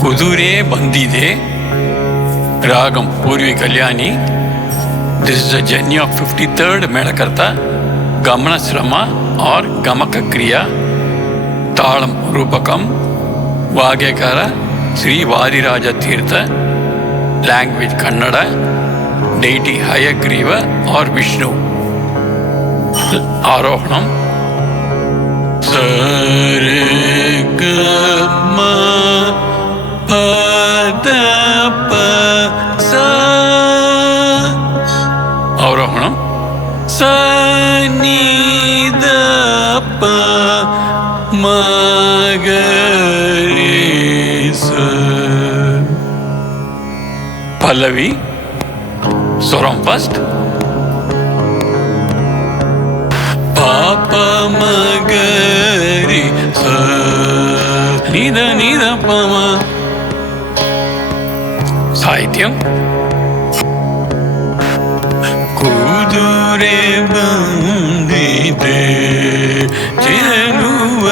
ಕುದುರೆ ಬಂದಿದೆ. ರಾಗಂ Purvi Kalyani. This is the journey of 53rd ಮೇಳಕರ್ತ. Gamanashrama or Gamakakriya. ತಾಳಂ ರೂಪಕಂ. ವಾಗ್ಯಕಾರ Shri Vadiraja Tirtha. Language Kannada. Deity Hayagriva or Vishnu. ಆರೋಹಣಂ ಸರಿ ಗ ಮ ಪ ದ ಪ ಸ. ಅವರೋಹಣಂ ಸ ನಿ ದ ಪ ಮ ಗ ರಿ ಸ. ಪಲ್ಲವಿ ಸ್ವರಂ ಫಸ್ಟ್. ಪಾಪ ಮಗರಿ ಸ ನಿದ ನಿದ ಪಮ. ಸಾಹಿತ್ಯಂ ಕುದುರೆ ಬಂದಿದೆ ಚೆಲುವ.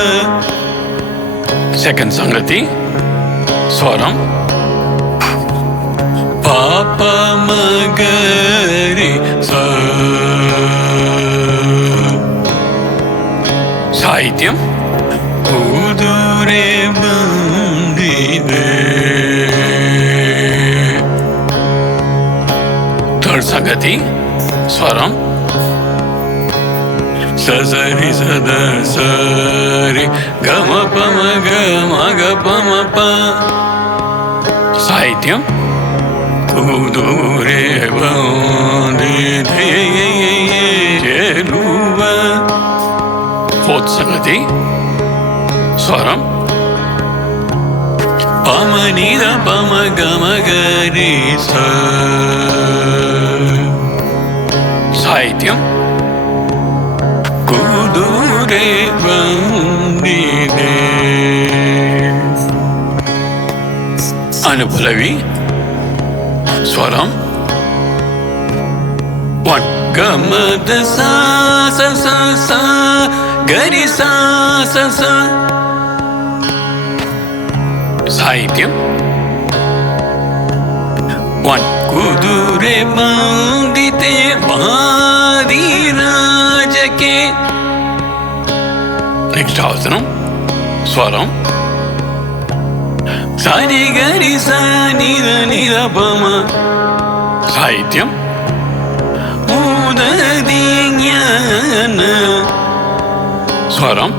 ಸೆಕೆಂಡ್ ಸಂಗತಿ ಸ್ವರಂ ಪಾಪ ಮಗರಿ ಸ. ಸಾಹಿತ್ಯಂ ಕುದುರೆ ಬಂದಿದೆ. ಥರ್ಡ್ ಸಂಗತಿ ಸ್ವರಂ ಸರಿ ಸದ ಸರಿ ಗಮ ಪಮ ಗಮ ಪಮ ಪ. ಸಾಹಿತ್ಯಂ ಕುದುರೆ ಬಂದಿದೆ ಚೆಲುವ. ಫೋರ್ತ್ ಸಂಗತಿ ಸ್ವರಂ ಪಮ ನಿದ ಪಮ ಗಮ ಗರಿ ಸ. ಸಾಹಿತ್ಯಂ ಕುದುರೆ ಬಂದಿದೆ. ಅನುಪಲ್ಲವಿ ಸ್ವರಂ ಒನ್ ಗಮದ ಸಾ ಸ ಸ ಸ ಗರಿ ಸಾ ಸ ಸ. ಸಾಹಿತ್ಯಂ ಒನ್ ಕುದುರೆ ಬಂದಿದೆ ವಾದಿರಾಜಕ್ಕೆ. ನೆಕ್ಸ್ಟ್ ಅವಸರಂ ಸ್ವರಂ ಸರಿ ಗರಿ ಸ ನಿದ ನಿದ ಪಮ. ಸಾಹಿತ್ಯಂ ಉದದಿ ಜ್ಞಾನ. ಸ್ವರಂ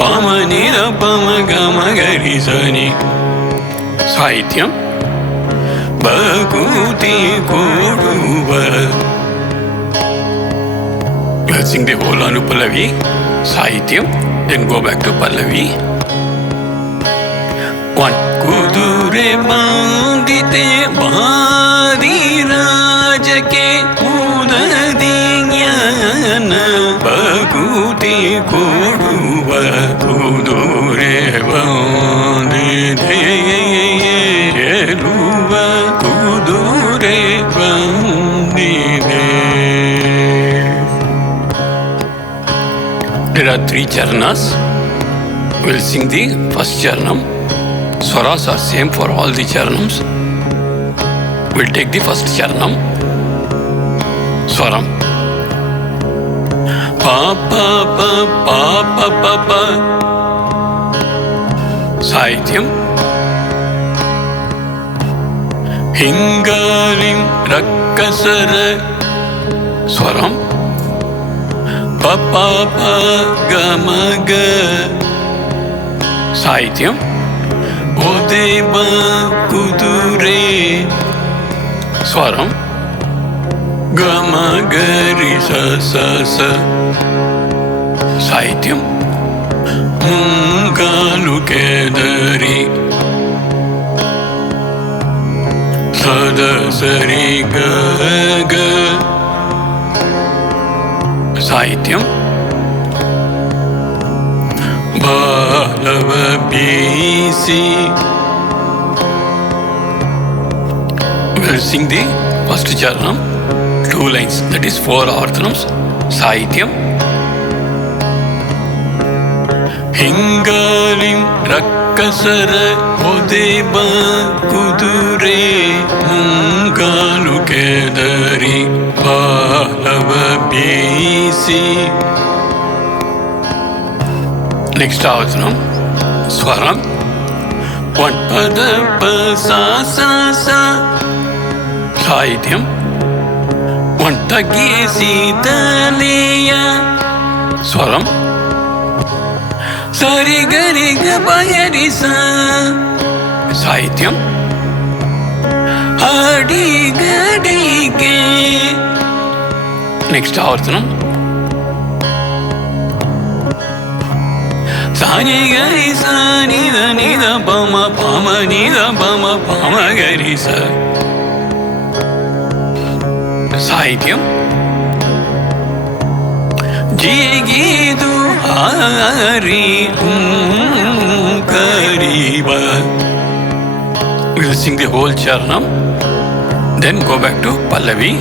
ಪಮ ನಿದ ಪಮ ಗಮ ಗರಿ ಸ ನಿ. ಸಾಹಿತ್ಯಂ ಭಕುತಿ ಕೊಡುವ. Let's sing the whole Anupallavi. Sahityam, then go back to Pallavi. One. Kudure bandite vadirajake udadi jnana bhakuti koduva. Kudure bandite ಚೆಲುವ. ಕುದುರೆ ಬಂದಿದೆ. There are 3 charanas. We'll sing the first charanam. Swaras are same for all the charanams. We'll take the first charanam. Swaram pa pa pa pa pa pa pa. Sahityam ಹಿಂಗಾರಿಂ ರಕ್ಕಸರ. ಸ್ವರಂ ಪ ಪ ಪ ಗ ಮ ಗ. ಸಾಹಿತ್ಯಂ ಓದೇವ ಕುದುರೆ. ಸ್ವರಂ ಗ ಮ ಗ ರಿ ಸ ಸ ಸ. ಸಾಹಿತ್ಯಂ ಮುಂಗಾಲು ಕೆದರಿ ಸದ ಸರಿ ಗ ಗ. ಸಾಹಿತ್ಯಂ ಬಾಲವ ಬೀಸಿ. We'll sing the first charanam, 2 lines, that is 4 arthanams. Sahityam ಹಿಂಗಾಲಿಂ ರಕ್ಕಸರ ಹೊದೆಬ ಕುದುರೆ ಮುಂಗಾಲು ಕೆದರಿ ಬಾಲವ ಬೇಯಿಸಿ. ನೆಕ್ಸ್ಟ್ ಆವರ್ತನಂ ಸ್ವರಂ ಪದ ಪ ಸಾ ಸಾ ಸಾ. ಸಾಹಿತ್ಯಂ ಒಂಟಗೆ ಸೀತಲೆಯ. ಸ್ವರಂ ಸರಿ ಗರಿ ಗ ಪಯರಿ ಸ. ಸಾಹಿತ್ಯಂ ಅಡಿ ಗಡಿಗೆ. ನೆಕ್ಸ್ಟ್ ಆವರ್ತನಂ ಸಾನಿ ಗರಿ ಸ ನಿದ ನಿದ ಪಮ ಪಮ ನಿದ ಪಮ ಪಮ ಗರಿ ಸ. ಸಾಹಿತ್ಯಂ ಜಿಗಿದು ಹಾರಿ ಕರೀಬ. We'll sing the whole charanam, then go back to Pallavi.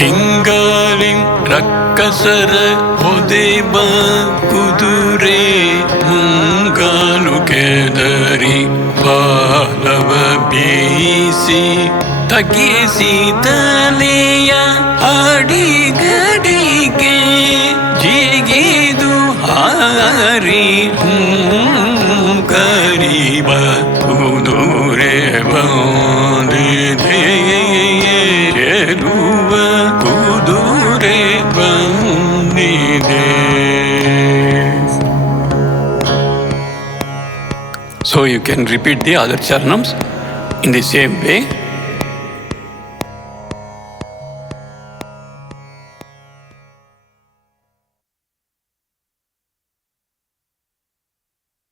ಹಿಂಗಾಲಿಂ ರಕ್ಕಸರ ಹೊದೆಬ ಕುದುರೆ ಮುಂಗಾಲು ಕೆದರಿ ಬಾಲವ ಬೇಯಿಸಿ. ತಗ್ಗಿಸಿ ತಲೆಯ ಅಡಿಗಡಿಗೆ ಜಿಗಿದು ಹಾರಿ ಕರೀಬ ಕುದುರೆ ಬಂದಿದೆಯೇರುವ ಕುದುರೆ ಬಂದಿದೆ. So you can repeat the other charanams in the same way.